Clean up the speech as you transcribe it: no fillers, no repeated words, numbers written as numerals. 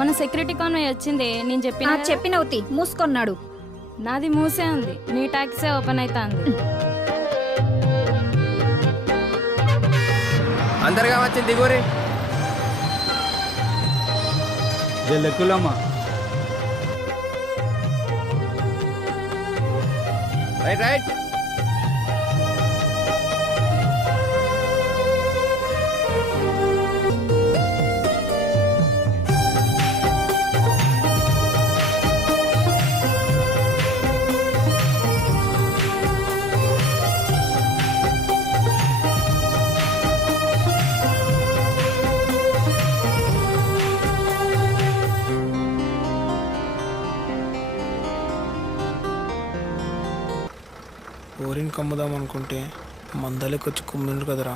మన security Conway వచ్చింది, నేను చెప్పినవుతి మూసుకొన్నాడు. నాది మూసే ఉంది, నీ టాక్సే ఓపెన్ అవుతుంది. అందరుగా వచ్చింది దిగురి. జల్లెక్కులమ్మా. Right right. ఊరిని కమ్ముదాం అనుకుంటే మందలకి వచ్చి కుమ్మిండు కదరా.